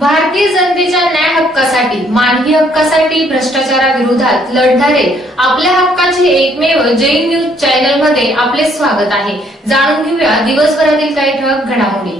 भारतीय जनतेच्या न्याय हक्कासाठी मानवी हक्कासाठी भ्रष्टाचाराविरोधात लढणारे आपल्या हक्काचे एकमेव जैन न्यूज चॅनलमध्ये आपले स्वागत आहे. जाणून घेऊया दिवसभरातील काही ठळक घडामोडी.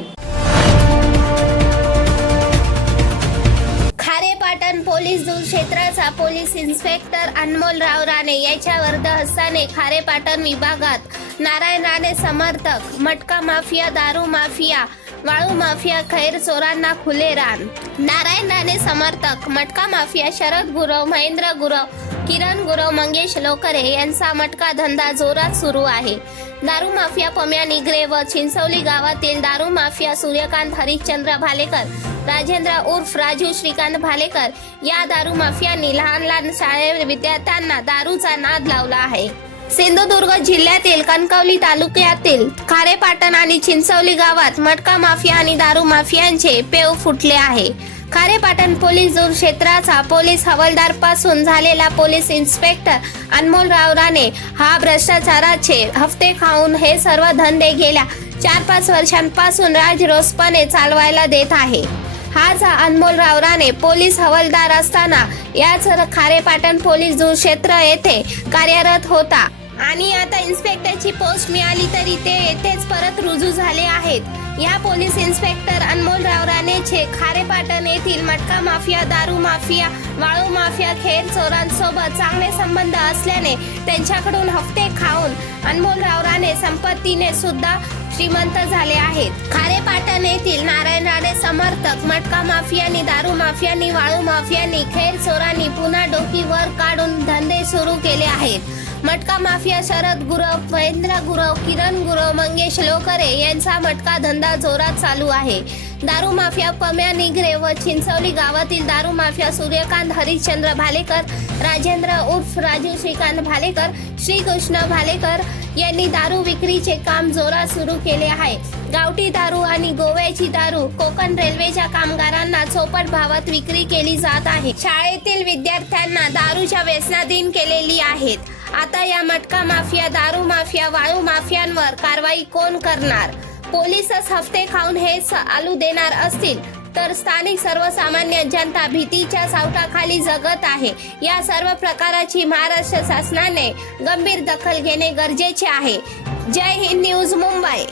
खारेपाटण पोलीस दूर क्षेत्राचा पोलीस इन्स्पेक्टर अनमोल राव राणे याच्यावर वर्ध हस्ताने खारेपाटण विभागात नारायण राणे समर्थक मटका माफिया दारू माफिया वाळू माफिया खैर चोरांना खुले रान. नारायण राणे समर्थक मटका माफिया शरद गुरव महेंद्र गुरव किरण गुरव मंगेश लोकरे यांचा मटका धंदा जोरात सुरू आहे. दारू माफिया पम्या निगरे व चिंचवली गावातील दारू माफिया सूर्यकांत हरिश्चंद्र भालेकर राजेंद्र उर्फ राजू श्रीकांत भालेकर या दारू माफियांनी लहान लहान शाळे विद्यार्थ्यांना दारूचा नाद लावला आहे. सिंधुदुर्ग जिल्ह्यातील कणकवली तालुक्यातील खारेपाटण आणि चिंचवली गावात मटका माफिया आणि दारू माफियांचे पेव फुटले आहे. खारेपाटण पोलीस दूर क्षेत्राचा पोलीस हवालदारपासून झालेला पोलीस इन्स्पेक्टर अनमोल रावराने हा भ्रष्टाचाराचे हफ्ते खाऊन हे सर्व धंदे गेल्या चार पाच वर्षांपासून राजरोसपणे चालवायला देत आहे. हाच अनमोल रावराने पोलीस हवालदार असताना याच खारेपाटण पोलीस दूर क्षेत्र येथे कार्यरत होता. आणि आता इन्स्पेक्टरची पोस्ट मिळाली तरी ते येथेच परत रुजू झाले आहेत. या पोलीस इन्स्पेक्टर अनमोल रावरानेचे खारेपाटण येथील मटका माफिया दारू माफिया वाळू माफिया खेर चोरांसोबत चांगले संबंध असल्याने त्यांच्याकडून हफ्ते खाऊन अनमोल रावराने संपत्तीने सुद्धा श्रीमंत झाले आहेत. खारेपाटण येथील नारायण राणे समर्थक मटका माफियांनी दारू माफियांनी वाळू माफियांनी खैर चोरांनी पुन्हा डोकी वर काढून धंदे सुरू केले आहेत. मटका माफिया शरद गुरव महेंद्र गुरव किरण गुरव मंगेश लोकरे यांचा मटका धंदा जोरात चालू आहे. दारू माफिया पम्या निगरे व चिंचवली गावातील दारू माफिया सूर्यकांत हरिश्चंद्र भालेकर राजेंद्र उर्फ राजू श्रीकांत भालेकर श्रीकृष्ण भालेकर यांनी दारू विक्रीचे काम जोरात सुरू केले आहे. गावठी दारू आणि गोव्याची दारू कोकण रेल्वेच्या कामगारांना चोपट भावात विक्री केली जात आहे. शाळेतील विद्यार्थ्यांना दारूच्या व्यसनाधीन केलेली आहेत. आता या मटका माफिया दारू माफिया वाळू माफियांवर कारवाई कोण करणार? पोलीसच हफ्ते खाऊन हे चालू देणार असतील. तर स्थानिक सर्वसामान्य जनता भीतीच्या सावटाखाली जगत आहे. या सर्व प्रकाराची महाराष्ट्र शासनाने गंभीर दखल घेणे गरजेचे आहे. जय हिंद न्यूज मुंबई.